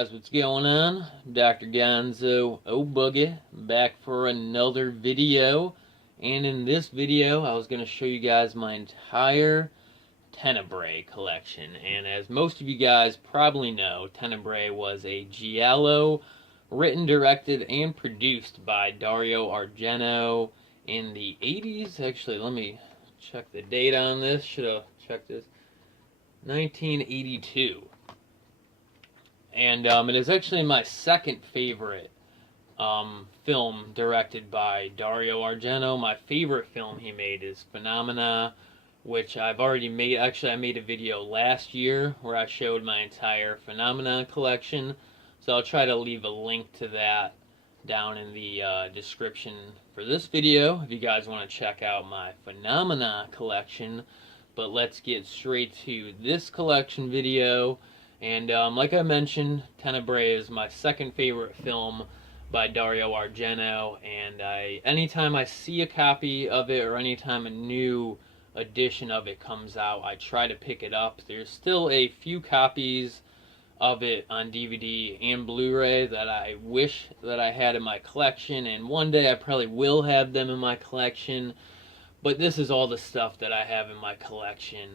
guys, what's going on? Dr. Gonzo Boogie back for another video. And in this video, I was going to show you guys my entire Tenebrae collection. And as most of you guys probably know, Tenebrae was a giallo written, directed, and produced by Dario Argento in the 80s. Actually, let me check the date on this. Should have checked this. 1982. And it is actually my second favorite film directed by Dario Argento. My favorite film he made is Phenomena, which I've already made. Actually, I made a video last year where I showed my entire Phenomena collection. So I'll try to leave a link to that down in the description for this video if you guys want to check out my Phenomena collection. But let's get straight to this collection video. And like I mentioned, Tenebrae is my second favorite film by Dario Argento, and anytime I see a copy of it or anytime a new edition of it comes out, I try to pick it up. There's still a few copies of it on DVD and Blu-ray that I wish that I had in my collection, and one day I probably will have them in my collection, but this is all the stuff that I have in my collection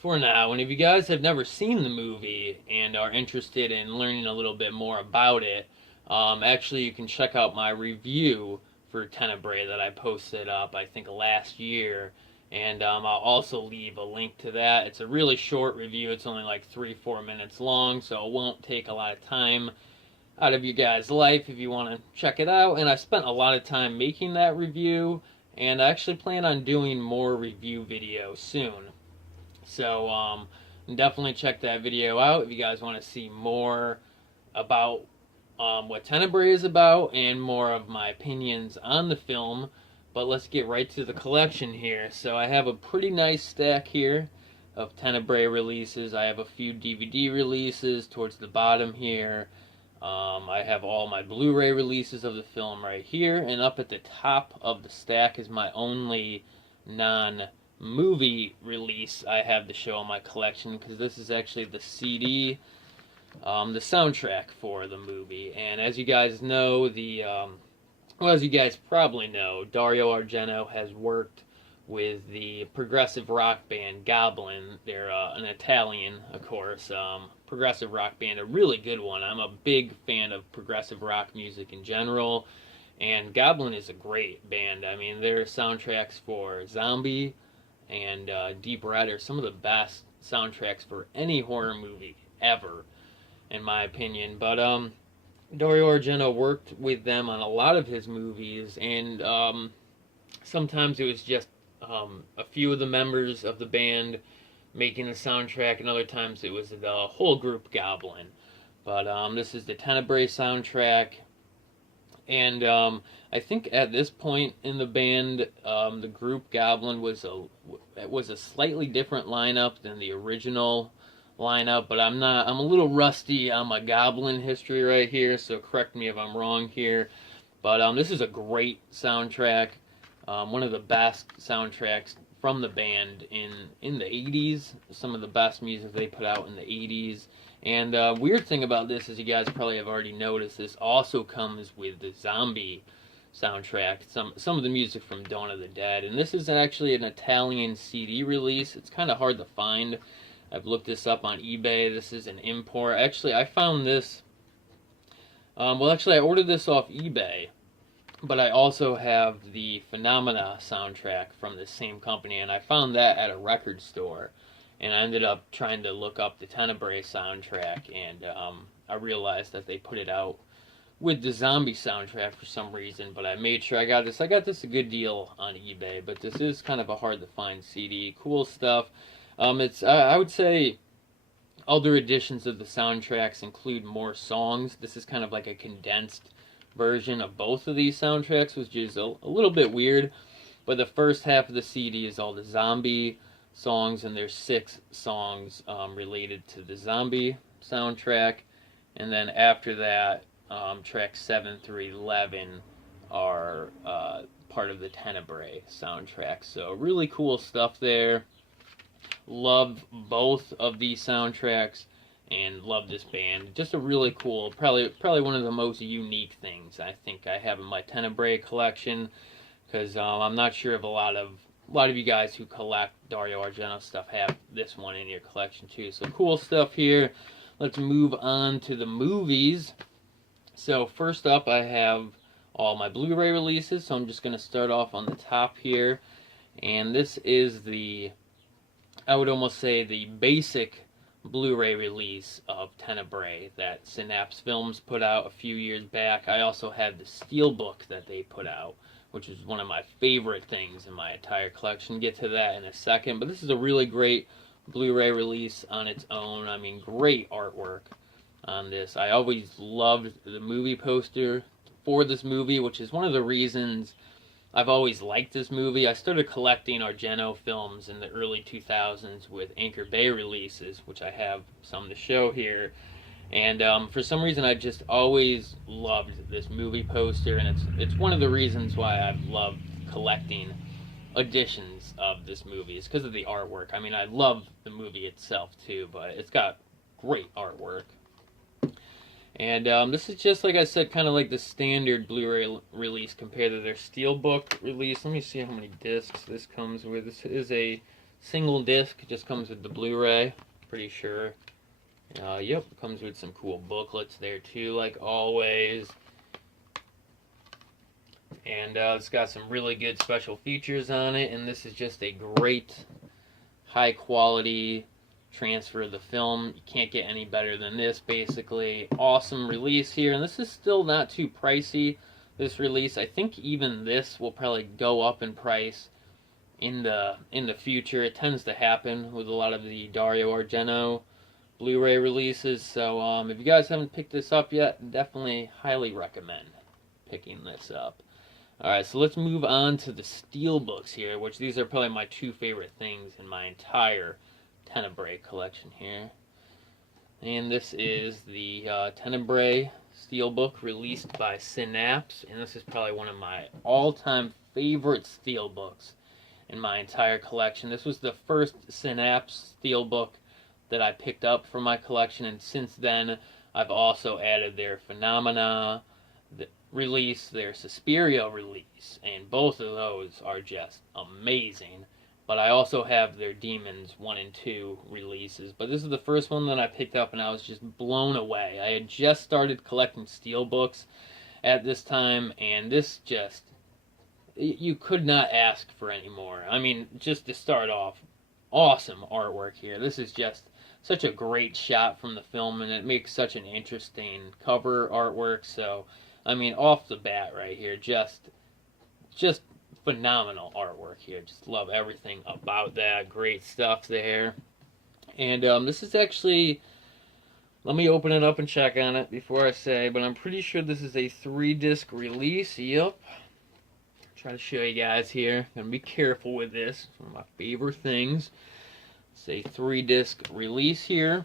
for now. And if you guys have never seen the movie and are interested in learning a little bit more about it, actually you can check out my review for Tenebrae that I posted up, I think, last year. And I'll also leave a link to that. It's a really short review. It's only like 3-4 minutes long, so it won't take a lot of time out of you guys' life if you want to check it out. And I spent a lot of time making that review, and I actually plan on doing more review videos soon. So definitely check that video out if you guys want to see more about what Tenebrae is about and more of my opinions on the film. But let's get right to the collection here. So I have a pretty nice stack here of Tenebrae releases. I have a few DVD releases towards the bottom here. I have all my Blu-ray releases of the film right here. And up at the top of the stack is my only non-movie release I have to show in my collection, because this is actually the CD, the soundtrack for the movie. And as you guys know, well, as you guys probably know, Dario Argento has worked with the progressive rock band Goblin. They're an Italian, of course, progressive rock band, a really good one. I'm a big fan of progressive rock music in general, and Goblin is a great band. I mean, their soundtracks for Zombie and Deep Red are some of the best soundtracks for any horror movie ever, in my opinion. But Dario Argento worked with them on a lot of his movies, and sometimes it was just a few of the members of the band making the soundtrack, and other times it was the whole group Goblin. But this is the Tenebrae soundtrack, and I think at this point in the band, the group Goblin was a slightly different lineup than the original lineup, but I'm a little rusty on my Goblin history right here, so correct me if I'm wrong here. But this is a great soundtrack, one of the best soundtracks from the band in the 80s, some of the best music they put out in the 80s. And weird thing about this is, you guys probably have already noticed, this also comes with the Zombie soundtrack, some of the music from Dawn of the Dead. And this is actually an Italian CD release. It's kind of hard to find. I've looked this up on eBay. This is an import. Actually, I found this, well, actually, I ordered this off eBay, but I also have the Phenomena soundtrack from the same company, and I found that at a record store. And I ended up trying to look up the Tenebrae soundtrack, and I realized that they put it out with the Zombie soundtrack for some reason, but I made sure I got this. I got this a good deal on eBay, but this is kind of a hard to find CD. Cool stuff. I would say other editions of the soundtracks include more songs. This is kind of like a condensed version of both of these soundtracks, which is a little bit weird. But the first half of the CD is all the Zombie songs, and there's 6 songs related to the Zombie soundtrack. And then after that, tracks 7 through 11 are part of the Tenebrae soundtrack. So really cool stuff there. Love both of these soundtracks, and love this band. Just a really cool, probably one of the most unique things I think I have in my Tenebrae collection, because I'm not sure if a lot of you guys who collect Dario Argento stuff have this one in your collection too. So cool stuff here. Let's move on to the movies. So first up, I have all my Blu-ray releases. So I'm just going to start off on the top here. And this is the, I would almost say, the basic Blu-ray release of Tenebrae that Synapse Films put out a few years back. I also had the Steelbook that they put out, which is one of my favorite things in my entire collection. Get to that in a second. But this is a really great Blu-ray release on its own. I mean, great artwork on this. I always loved the movie poster for this movie, which is one of the reasons I've always liked this movie. I started collecting Argento films in the early 2000s with Anchor Bay releases, which I have some to show here. And for some reason, I just always loved this movie poster, and it's one of the reasons why I've loved collecting editions of this movie. It's because of the artwork. I mean, I love the movie itself too, but it's got great artwork. And this is just, like I said, kind of like the standard Blu-ray release compared to their Steelbook release. Let me see how many discs this comes with. This is a single disc. It just comes with the Blu-ray, pretty sure. Yep, comes with some cool booklets there too, like always. And it's got some really good special features on it. And this is just a great, high-quality transfer of the film. You can't get any better than this, basically. Awesome release here, and this is still not too pricey, this release. I think even this will probably go up in price in the future. It tends to happen with a lot of the Dario Argento Blu-ray releases. So if you guys haven't picked this up yet, definitely highly recommend picking this up. Alright, so let's move on to the Steelbooks here, which these are probably my two favorite things in my entire Tenebrae collection here. And this is the Tenebrae Steelbook released by Synapse, and this is probably one of my all-time favorite Steelbooks in my entire collection. This was the first Synapse Steelbook that I picked up for my collection, and since then I've also added their Phenomena release, their Suspiria release, and both of those are just amazing. But I also have their Demons 1 and 2 releases. But this is the first one that I picked up, and I was just blown away. I had just started collecting Steelbooks at this time, and this just, you could not ask for any more. I mean, just to start off, awesome artwork here. This is just such a great shot from the film, and it makes such an interesting cover artwork. So, I mean, off the bat right here, just phenomenal artwork here. Just love everything about that. Great stuff there. And this is actually, let me open it up and check on it before I say, but I'm pretty sure this is a 3-disc release. Yep. Try to show you guys here. Gonna be careful with this. It's one of my favorite things. It's a 3-disc release here.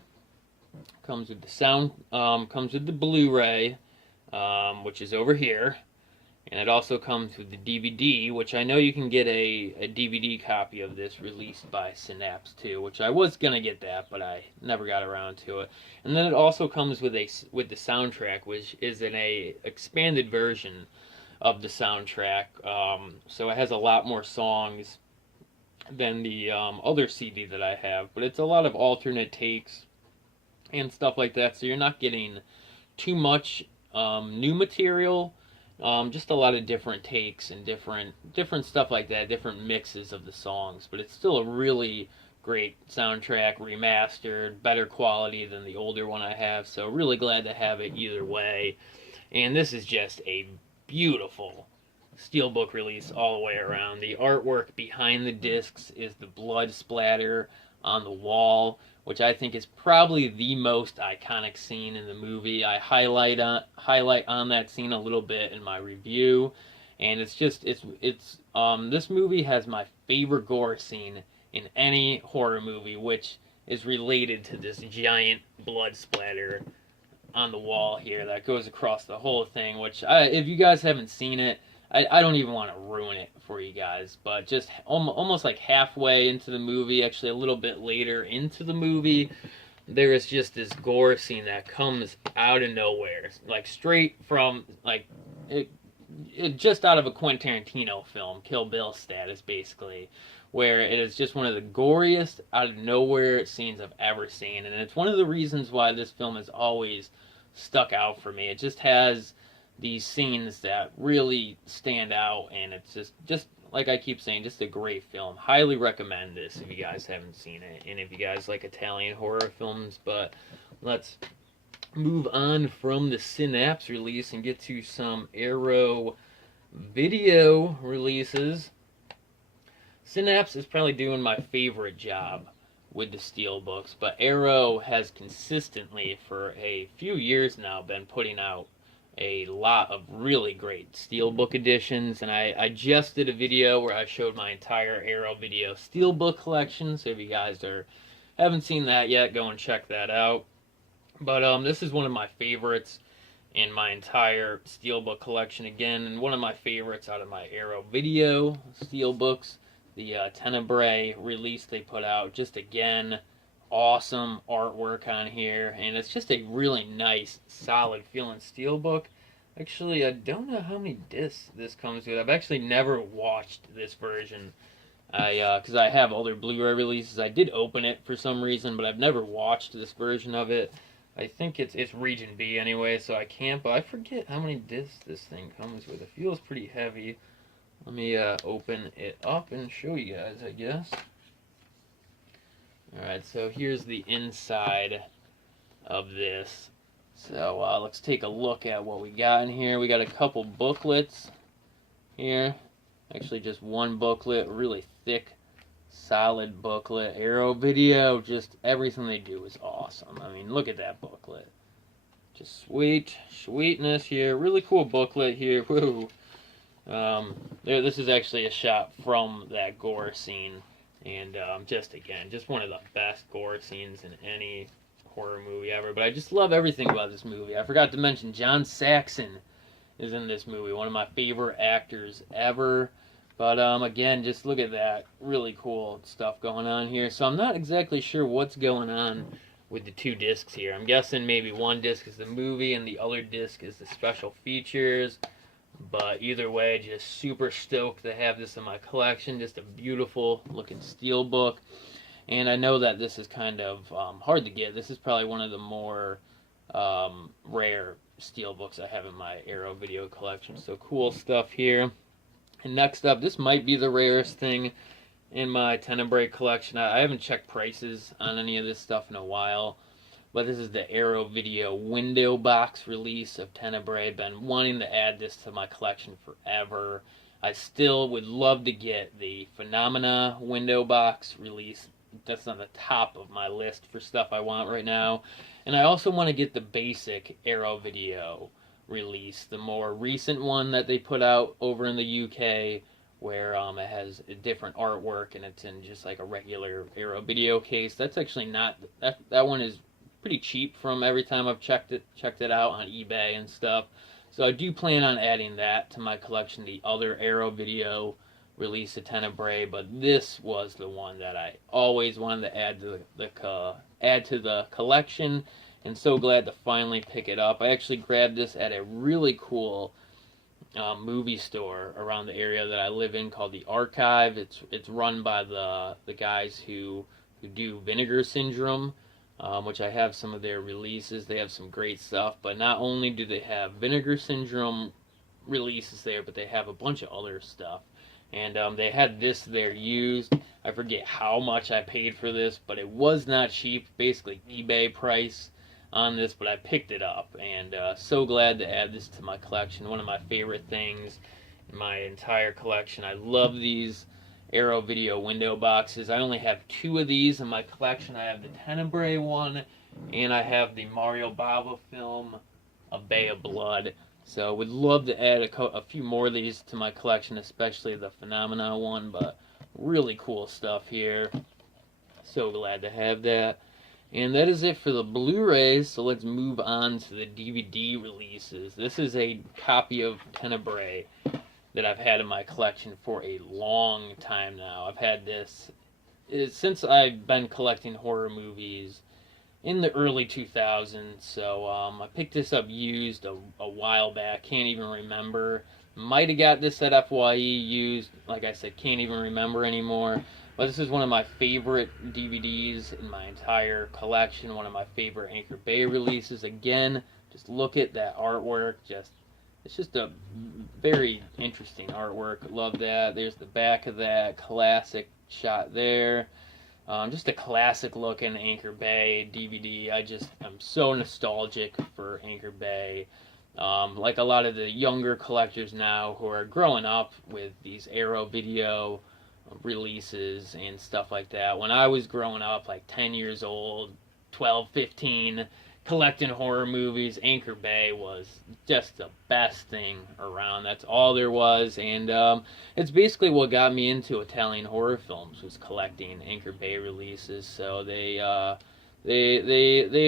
Comes with the sound, comes with the Blu-ray, which is over here. And it also comes with the DVD, which I know you can get a DVD copy of this released by Synapse too, which I was going to get that, but I never got around to it. And then it also comes with the soundtrack, which is in a expanded version of the soundtrack. So it has a lot more songs than the other CD that I have, but it's a lot of alternate takes and stuff like that, so you're not getting too much new material. Just a lot of different takes and different stuff like that, different mixes of the songs, but it's still a really great soundtrack, remastered, better quality than the older one I have, so really glad to have it either way. And this is just a beautiful Steelbook release all the way around. The artwork behind the discs is the blood splatter on the wall, which I think is probably the most iconic scene in the movie. I highlight on that scene a little bit in my review, and it's this movie has my favorite gore scene in any horror movie, which is related to this giant blood splatter on the wall here that goes across the whole thing, which if you guys haven't seen it, I don't even want to ruin it for you guys, but just almost like halfway into the movie, actually a little bit later into the movie, there is just this gore scene that comes out of nowhere, like straight from like it just out of a Quentin Tarantino film, Kill Bill status, basically, where it is just one of the goriest out of nowhere scenes I've ever seen, and it's one of the reasons why this film has always stuck out for me. It just has these scenes that really stand out, and it's just like I keep saying, just a great film. Highly recommend this if you guys haven't seen it, and if you guys like Italian horror films. But let's move on from the Synapse release and get to some Arrow video releases. Synapse is probably doing my favorite job with the Steelbooks, but Arrow has consistently, for a few years now, been putting out a lot of really great Steelbook editions, and I just did a video where I showed my entire Arrow video Steelbook collection, so if you guys haven't seen that yet, go and check that out. But this is one of my favorites in my entire Steelbook collection again, and one of my favorites out of my Arrow video Steelbooks, the Tenebrae release they put out. Just again, awesome artwork on here, and it's just a really nice, solid feeling Steelbook. Actually, I don't know how many discs this comes with. I've actually never watched this version. Because I have other Blu-ray releases. I did open it for some reason, but I've never watched this version of it. I think it's Region B anyway, so I can't, but I forget how many discs this thing comes with. It feels pretty heavy. Let me open it up and show you guys, I guess. Alright, so here's the inside of this. So let's take a look at what we got in here. We got a couple booklets here. Actually just one booklet, really thick, solid booklet. Arrow video, just everything they do is awesome. I mean, look at that booklet. Just sweetness here. Really cool booklet here. Woo. This is actually a shot from that gore scene. And just one of the best gore scenes in any horror movie ever. But I just love everything about this movie. I forgot to mention John Saxon is in this movie. One of my favorite actors ever. But again, just look at that. Really cool stuff going on here. So I'm not exactly sure what's going on with the two discs here. I'm guessing maybe one disc is the movie and the other disc is the special features. But either way, just super stoked to have this in my collection. Just a beautiful looking Steelbook. And I know that this is kind of hard to get. This is probably one of the more rare Steelbooks I have in my Arrow video collection. So cool stuff here. And next up, this might be the rarest thing in my Tenebrae collection. I haven't checked prices on any of this stuff in a while. But this is the Arrow video window box release of Tenebrae. Been wanting to add this to my collection forever. I still would love to get the Phenomena window box release. That's on the top of my list for stuff I want right now. And I also want to get the basic Arrow video release, the more recent one that they put out over in the UK, where it has a different artwork and it's in just like a regular Arrow video case. That's actually not, that one is pretty cheap from every time I've checked it out on eBay and stuff. So I do plan on adding that to my collection, the other Arrow video release of Tenebrae, but this was the one that I always wanted to add to the collection, and so glad to finally pick it up. I actually grabbed this at a really cool movie store around the area that I live in called the Archive. It's run by the guys who do Vinegar Syndrome, which I have some of their releases. They have some great stuff, but not only do they have Vinegar Syndrome releases there, but they have a bunch of other stuff. And they had this there used. I forget how much I paid for this, but it was not cheap. Basically eBay price on this, but I picked it up. And so glad to add this to my collection. One of my favorite things in my entire collection. I love these Arrow video window boxes. I only have 2 of these in my collection. I have the Tenebrae one, and I have the Mario Bava film, A Bay of Blood. So would love to add a few more of these to my collection, especially the Phenomena one, but really cool stuff here. So glad to have that. And that is it for the Blu-rays, so let's move on to the DVD releases. This is a copy of Tenebrae that I've had in my collection for a long time now. I've had this since I've been collecting horror movies in the early 2000s. So I picked this up used a while back. Can't even remember. Might have got this at FYE used. Like I said, can't even remember anymore. But this is one of my favorite DVDs in my entire collection. One of my favorite Anchor Bay releases. Again, just look at that artwork. It's just a very interesting artwork. Love that. There's the back of that classic shot there. Just a classic looking Anchor Bay DVD. I'm so nostalgic for Anchor Bay. Like a lot of the younger collectors now who are growing up with these Arrow Video releases and stuff like that. When I was growing up, like 10 years old, 12, 15, collecting horror movies, Anchor Bay was just the best thing around. That's all there was, and it's basically what got me into Italian horror films, was collecting Anchor Bay releases. So they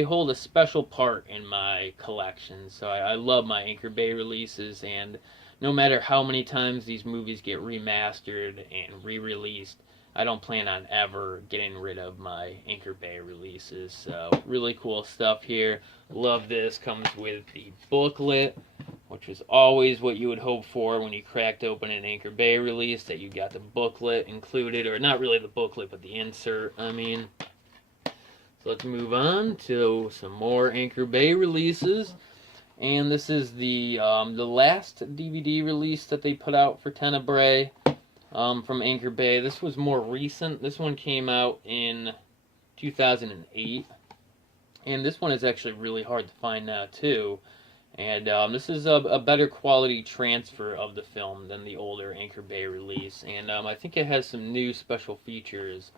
hold a special part in my collection. So I love my Anchor Bay releases, and no matter how many times these movies get remastered and re-released, I don't plan on ever getting rid of my Anchor Bay releases. So really cool stuff here. Love this. Comes with the booklet, which is always what you would hope for when you cracked open an Anchor Bay release, that you got the booklet included, or not really the booklet, but the insert, I mean. So let's move on to some more Anchor Bay releases. And this is the last DVD release that they put out for Tenebrae. From Anchor Bay. This was more recent. This one came out in 2008, and this one is actually really hard to find now too. And this is a better quality transfer of the film than the older Anchor Bay release, and I think it has some new special features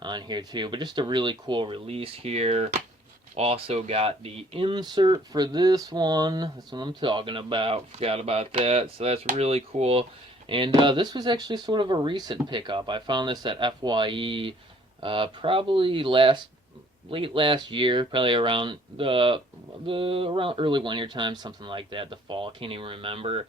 on here too. But just a really cool release here. Also got the insert for this one. That's what I'm talking about. Forgot about that. So that's really cool. And this was actually sort of a recent pickup. I found this at FYE probably late last year, probably around around early winter time, something like that. The fall, can't even remember.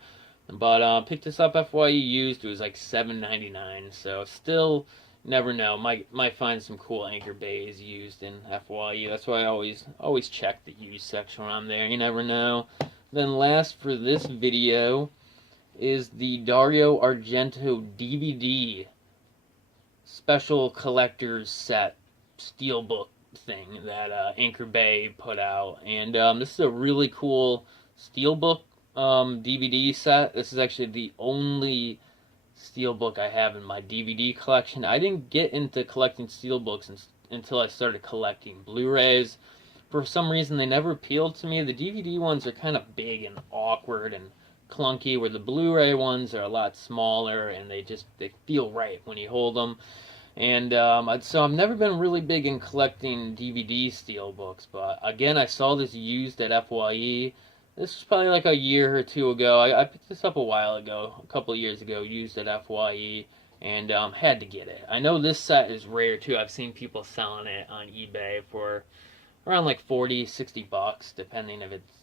But picked this up FYE used. It was like $7.99. So still, never know. Might find some cool Anchor Bays used in FYE. That's why I always check the used section when I'm there. You never know. Then last for this video is the Dario Argento DVD special collector's set steelbook thing that Anchor Bay put out. And this is a really cool steelbook DVD set. This is actually the only steelbook I have in my DVD collection. I didn't get into collecting steelbooks until I started collecting Blu-rays. For some reason, they never appealed to me. The DVD ones are kind of big and awkward and clunky, where the Blu-ray ones are a lot smaller and they feel right when you hold them. And so I've never been really big in collecting DVD steelbooks, but again, I saw this used at FYE. This was probably like a year or two ago. I picked this up a while ago, a couple of years ago, used at FYE, and had to get it. I know this set is rare too. I've seen people selling it on eBay for around like 40, 60 bucks, depending if it's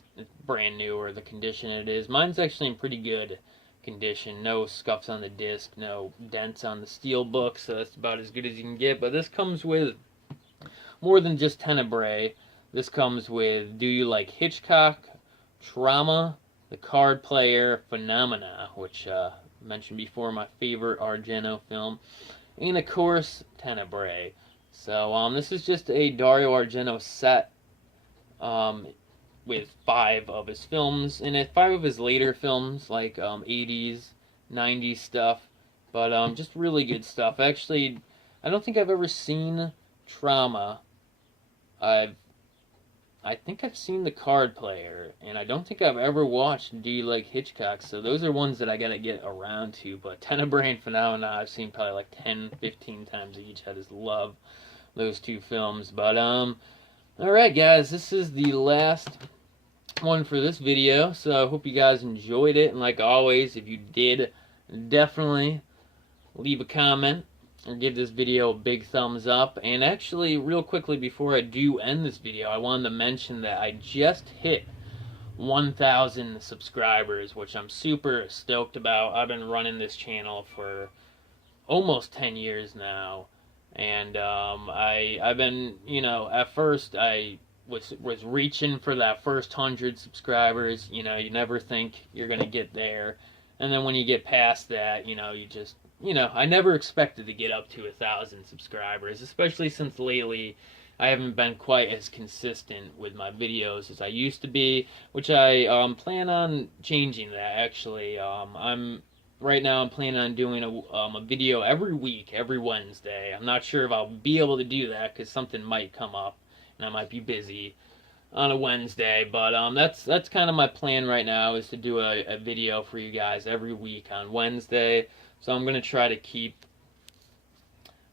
brand new or the condition it is. Mine's actually in pretty good condition. No scuffs on the disc, no dents on the steel book, so that's about as good as you can get. But this comes with more than just Tenebrae. This comes with Do You Like Hitchcock, Trauma, The Card Player, Phenomena, which I mentioned before, my favorite Argento film, and of course Tenebrae. So this is just a Dario Argento set with 5 of his films in it, 5 of his later films, like 80s, 90s stuff, but just really good stuff. Actually, I don't think I've ever seen Trauma. I think I've seen The Card Player, and I don't think I've ever watched Do You Like Hitchcock, so those are ones that I gotta get around to. But Tenebrae and Phenomena I've seen probably like 10, 15 times each. I just love those 2 films. But alright guys, this is the last one for this video, so I hope you guys enjoyed it, and like always, if you did, definitely leave a comment or give this video a big thumbs up. And actually, real quickly before I do end this video, I wanted to mention that I just hit 1,000 subscribers, which I'm super stoked about. I've been running this channel for almost 10 years now, and I've been, at first I was reaching for that first 100 subscribers. You never think you're gonna get there, and then when you get past that, you just, I never expected to get up to 1,000 subscribers, especially since lately I haven't been quite as consistent with my videos as I used to be, which I plan on changing that, actually. Right now I'm planning on doing a video every week, every Wednesday. I'm not sure if I'll be able to do that because something might come up and I might be busy on a Wednesday, but that's kind of my plan right now, is to do a video for you guys every week on Wednesday. So I'm gonna try to keep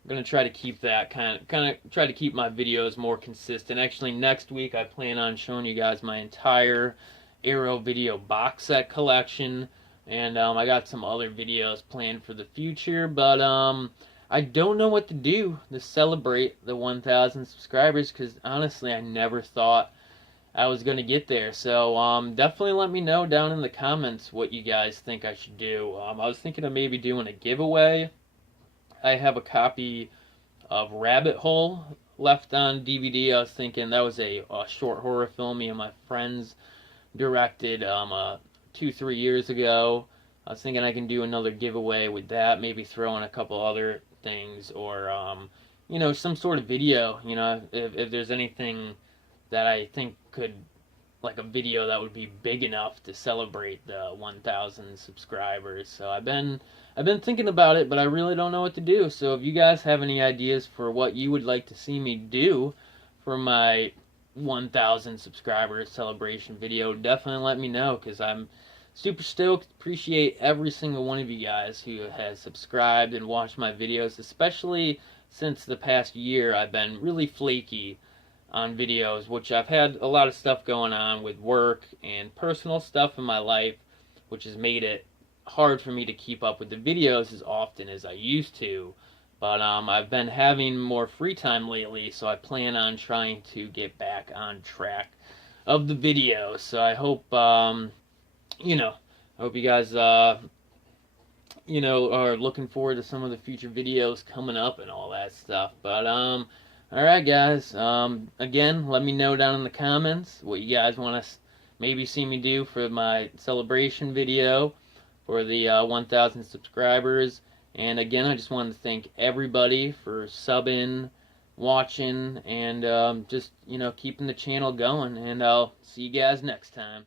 that kind of try to keep my videos more consistent. Actually, next week I plan on showing you guys my entire Arrow video box set collection, and I got some other videos planned for the future, but I don't know what to do to celebrate the 1,000 subscribers, because honestly I never thought I was going to get there. So definitely let me know down in the comments what you guys think I should do. I was thinking of maybe doing a giveaway. I have a copy of Rabbit Hole left on DVD. I was thinking that was a short horror film me and my friends directed 2-3 years ago. I was thinking I can do another giveaway with that, maybe throw in a couple other things, or some sort of video. If there's anything that I think could, like a video that would be big enough to celebrate the 1,000 subscribers. So I've been thinking about it, but I really don't know what to do. So if you guys have any ideas for what you would like to see me do for my 1,000 subscribers celebration video, definitely let me know, because I'm super stoked. Appreciate every single one of you guys who has subscribed and watched my videos, especially since the past year. I've been really flaky on videos, which I've had a lot of stuff going on with work and personal stuff in my life, which has made it hard for me to keep up with the videos as often as I used to. But I've been having more free time lately, so I plan on trying to get back on track of the videos. So I hope I hope you guys are looking forward to some of the future videos coming up and all that stuff. But alright guys, again, let me know down in the comments what you guys want to maybe see me do for my celebration video for the 1,000 subscribers. And again, I just wanted to thank everybody for subbing, watching, and just keeping the channel going. And I'll see you guys next time.